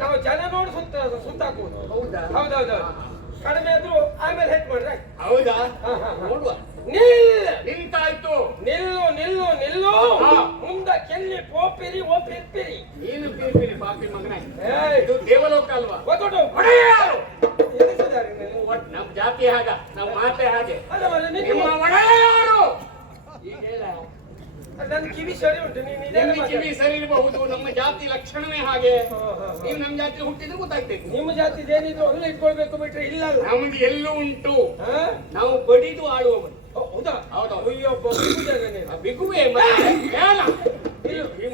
ನಾವು ಜನ ನೋಡಿ ಸುತ್ತಾಕುವುದು. ಹೌದೌದು. ಕಡಿಮೆ ಆದ್ರೂ ಆಮೇಲೆ ಹೆಟ್ ಮಾಡ್ರೆ. ಹೌದಾ? ನೋಡುವ. ನಿಂತಾಯ್ತು. ನಿಲ್ಲು ನಿಲ್ಲು ನಿಲ್ಲು. ಮುಂದೆ ಕೆಲ್ಲಿ ಪೋಪಿರಿ ಓಪಿರಿ. ನೀನು ಪೀಪಿರಿ ಪಾಪಿ ಮಗನೇ. ಇದು ದೇವಲೋಕ ಅಲ್ವಾ? ಗೊತ್ತೋಟು. ನಮ್ ಜಾತಿ ಹಾಗ, ನಮ್ ಮಾತೆ ಹಾಗೆ. ನಿಮ್ಮ ಒಡೆಯ ಯಾರು? ಈಗ ಹೇಳ. ನನ್ನ ಕಿವಿ ಸರಿ ಉಂಟು. ನಿಮ್ಮ ಕಿವಿ ಸರಿ ಇರಬಹುದು, ನಮ್ಮ ಜಾತಿ ಲಕ್ಷಣವೇ ಹಾಗೆ. ನೀವು ನಮ್ಮ ಜಾತಿ ಹುಟ್ಟಿದ್ರೆ ಗೊತ್ತಾಗ್ತೈತಿ. ನಿಮ್ಮ ಜಾತಿ ಏನಿದ್ರು ಅಲ್ಲ ಇಟ್ಕೊಳ್ಬೇಕು ಬಿಟ್ರೆ ಇಲ್ಲ. ನಮ್ದು ಎಲ್ಲೂ ಉಂಟು. ನಾವು ಬಡಿದು ಆಳುವವರು. ಹೌದಾ? ಹೌದಾ? ಅಯ್ಯೋ ಬಿಗುವೆ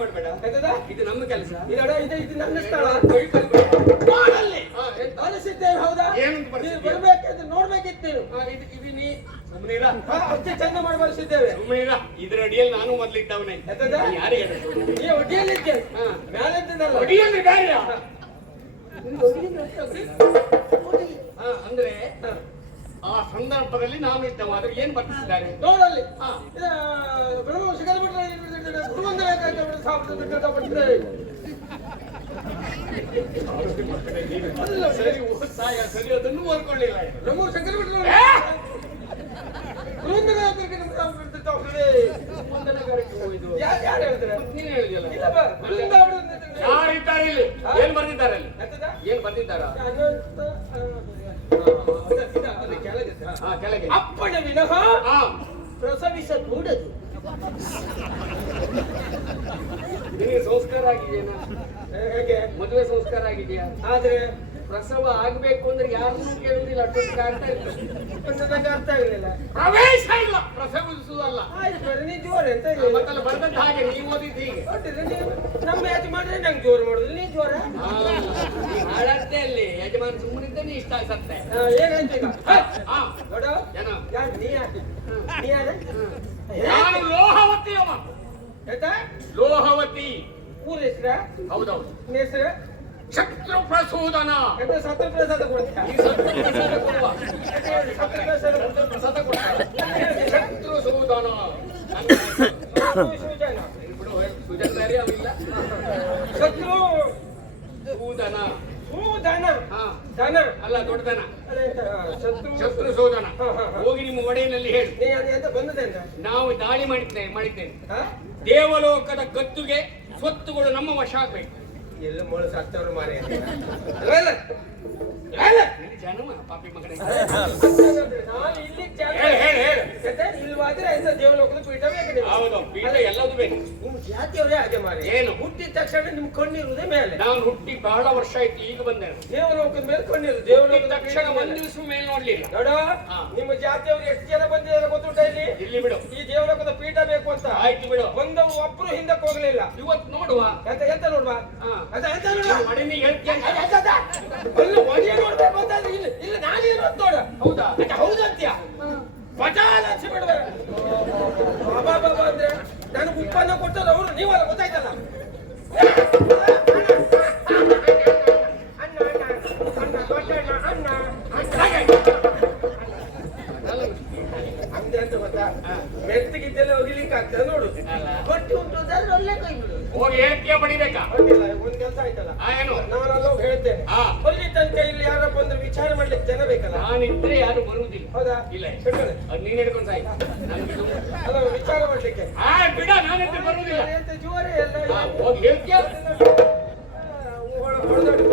ಮಾಡ್ಬೇಡ. ಇದು ನಮ್ಮ ಕೆಲಸ. ಇದು ನನ್ನ ಸ್ಥಳ. ಅನಿಸಿದ್ದೇವೆ. ಹೌದಾ? ಬರ್ಬೇಕಂತ ನೋಡ್ಬೇಕಿತ್ತು. ಇದು ನೀ ಸುಮ್ಮನೆ ಅಷ್ಟೇ ಚಂದ ಮಾಡಿ ಬರೆಸಿದ್ದೇವೆ. ಸುಮ್ಮನೆ ಇದ್ರ ಅಡಿಯಲ್ಲಿ ನಾನು ಮೊದ್ಲಿಟ್ಟವನೇ. ಯಾರಿಗೆ ಈ ಒಡ್ಡಿಯಲ್ಲಿದ್ದೆ ಮ್ಯಾಲೆಂತನಲ್ಲ. ಒಡಿಯಲ್ಲಿ ಬೇರೆ. ಅಂದ್ರೆ ಆ ಸಂದರ್ಭದಲ್ಲಿ ನಾನು ಇದ್ದವ. ಆದ್ರೆ ಏನ್ ಬರ್ತಿದ್ದಾರೆ ನೋಡಲ್ಲಿ. ಸರಿ ಸಾಯ ಸರಿ ಅದನ್ನು ಓದ್ಕೊಳ್ಳಿಲ್ಲ. ಯಾರು ಹೇಳಿದ್ರೆ ನೀನು ಹೇಳಿದಲ್ಲ. ಯಾರಿದ್ದಾರೆ ಇಲ್ಲಿ? ಏನ್ ಬರ್ದಿದ್ದಾರೆ ಅಲ್ಲಿ? ಏನ್ ಬರ್ದಿದ್ದಾರ? ಕೆಳಗೆ ಅಪ್ಪಣೆ ವಿನಃ ಪ್ರಸವಿಸಕೂಡದು. ನಿನಗೆ ಸಂಸ್ಕಾರ ಆಗಿದೆಯಾ? ಹೇಗೆ? ಮದುವೆ ಸಂಸ್ಕಾರ ಆಗಿದೆಯಾ? ಆದ್ರೆ ಪ್ರಸವ ಆಗ್ಬೇಕು ಅಂದ್ರೆ ಯಾರನ್ನೂ ಕೇಳುವುದಿಲ್ಲ. ಅಷ್ಟೊಂದು ಅರ್ಥ ಇರ್ತದೆ. ಅರ್ಥ ಆಗಲಿಲ್ಲ. ಪ್ರವೇಶ ಇಲ್ಲ, ಪ್ರಸವಿಸುವುದಲ್ಲ. ನೀ ಜೋರ್ ಅಂತ ಮತ್ತಲ್ಲ ಬರ್ದಂತ ಹಾಗೆ ನೀವು ಓದಿದ್ದು ಹೀಗೆ. ನಮ್ಮ ಯಜಮಾನ್ರೆ ನಂಗೆ ಜೋರ್ ಮಾಡುದು. ನೀ ಜೋರ ಹಾಳಾಡ್ತೆ ಅಲ್ಲಿ. ಯಜಮಾನ ಸುಮ್ಮನಿದ್ದೇನೆ ಇಷ್ಟ ಸತ್ತೆ. ಏನಂತ ಈಗ ನೋಡ ಜನ ನೀ ಯಾರ? ನಾನು ಲೋಹವತಿ. ಅವ ಲೋಹವತಿ. ಊರ ಹೆಸ್ರ? ಹೌದೌದು. ಹೆಸರು ಶತ್ರು ಪ್ರಸೂದನ. ಸತ್ರ ಪ್ರಸಾದ ಕೊಡ್ತೀಯ? ಶತ್ರು ಸೂದನ. ಶತ್ರು ಸೂದನ. ದನ ದನ ಅಲ್ಲ, ದೊಡ್ಡ ದನ. ಶತ್ರು ಶತ್ರು ಸೂದನ. ಹೋಗಿ ನಿಮ್ಮ ಒಡೆಯನಲ್ಲಿ ಹೇಳಿ. ಅಂತ ಬಂದದೆ ಅಂತ ನಾವು ದಾಳಿ ಮಾಡಿದ್ದೇನೆ. ದೇವಲೋಕದ ಗದ್ದುಗೆ ಸ್ವತ್ತುಗಳು ನಮ್ಮ ವಶ ಆಗ್ಬೇಕು. ಎಲ್ಲ ಮೊಳಸ ಹತ್ತವರು ಮಾರಿ ಜನ ಪಾಪಿ ಮಗನೇ. ಇಲ್ವಾದ್ರೆ ದೇವಲೋಕದ ಪೀಠ ಬೇಕು. ಹೌದು, ಪೀಠ ಎಲ್ಲದೂ ಬೇಕು. ನಿಮ್ ಜಾತಿಯವರೇ ಹಾಗೆ ಮಾರಿ. ಏನು? ಹುಟ್ಟಿದ ತಕ್ಷಣ ನಿಮ್ ಕಣ್ಣಿರುವುದೇ ಮೇಲೆ. ನಾನು ಹುಟ್ಟಿ ಬಹಳ ವರ್ಷ ಆಯ್ತು, ಈಗ ಬಂದೆ. ದೇವಲೋಕದ ಮೇಲೆ ಕಣ್ಣಿರು. ದೇವಲೋಕದ ತಕ್ಷಣ ಒಂದ್ ದಿವಸ ಮೇಲೆ ನೋಡ್ಲಿಲ್ಲ. ನೋಡ, ನಿಮ್ಮ ಜಾತಿಯವರು ಎಷ್ಟು ಜನ ಬಂದಿದ್ದಾರೆ ಗೊತ್ತುಂಟ ಇಲ್ಲಿ? ಇಲ್ಲಿ ಬಿಡು. ಈ ದೇವಲೋಕದ ಪೀಠ ಬೇಕು ಅಂತ. ಆಯ್ತು ಬಿಡು. ಬಂದವರು ಒಬ್ರು ಹಿಂದಕ್ಕೆ ಹೋಗ್ಲಿಲ್ಲ. ಇವತ್ತು ನೋಡುವ. ಎಂತ ನೋಡುವ? ಮಡಿನಿ ಹೇಳ್ತೇನೆ. ನೋಡ್ಬೇಕು ಅಂತ ಇಲ್ಲಿ ನಾನೇನು ಅಂತ ನೋಡ. ಹೌದಾ? ಹೌದಂತ್ಯ ಪಟಾಲ ಬಿಡುವ. ಬಾಬಾ ಬಾಬಾ ಅಂದ್ರೆ ನನಗೆ ಉತ್ಪನ್ನ ಕೊಟ್ಟರು ಅವರು. ನೀವಲ್ಲ, ಗೊತ್ತಾಯ್ತಲ್ಲ. ಹಂಗೆ ಅಂತ ಗೊತ್ತಾ? ಮೆತ್ತಗಿದ್ದೆಲ್ಲ ಹೋಗ್ಲಿಕ್ಕೆ ಆಗ್ತದೆ ನೋಡು. ಕೊಟ್ಟು ಉಂಟು ಅಂದ್ರೆ ಒಳ್ಳೆ ಕೈ ಬಿಡು. ಹೋಗಿ ಹೇಳ್ತೀಯ ಬಡಿಬೇಕಾ? ಒಂದ್ ಕೆಲಸ ಆಯ್ತಲ್ಲ. ಏನು? ನಾನೆಲ್ಲ ಹೇಳ್ತೇನೆ. ಅಲ್ಲಿ ತನಕ ಇಲ್ಲಿ ಯಾರಪ್ಪ ಅಂದ್ರೆ ವಿಚಾರ ಮಾಡ್ಲಿಕ್ಕೆ ಜನ ಬೇಕಲ್ಲ. ನಾನಿದ್ರೆ ಯಾರು ಬರುವುದಿಲ್ಲ. ಹೌದಾ? ಇಲ್ಲ, ಅದು ನೀನ್ ಹಿಡ್ಕೊಂಡು ಸಾಯಿ. ಅಲ್ಲ, ವಿಚಾರ ಮಾಡ್ಲಿಕ್ಕೆ ಬಿಡ. ನಾನಿದ್ರೆ ಬರುವುದಿಲ್ಲ. ಜೋರೇ ಎಲ್ಲ ಹೋಗಿ ಹೇಳ್ತೀಯ. ಹೊಡೆದಾಡಿ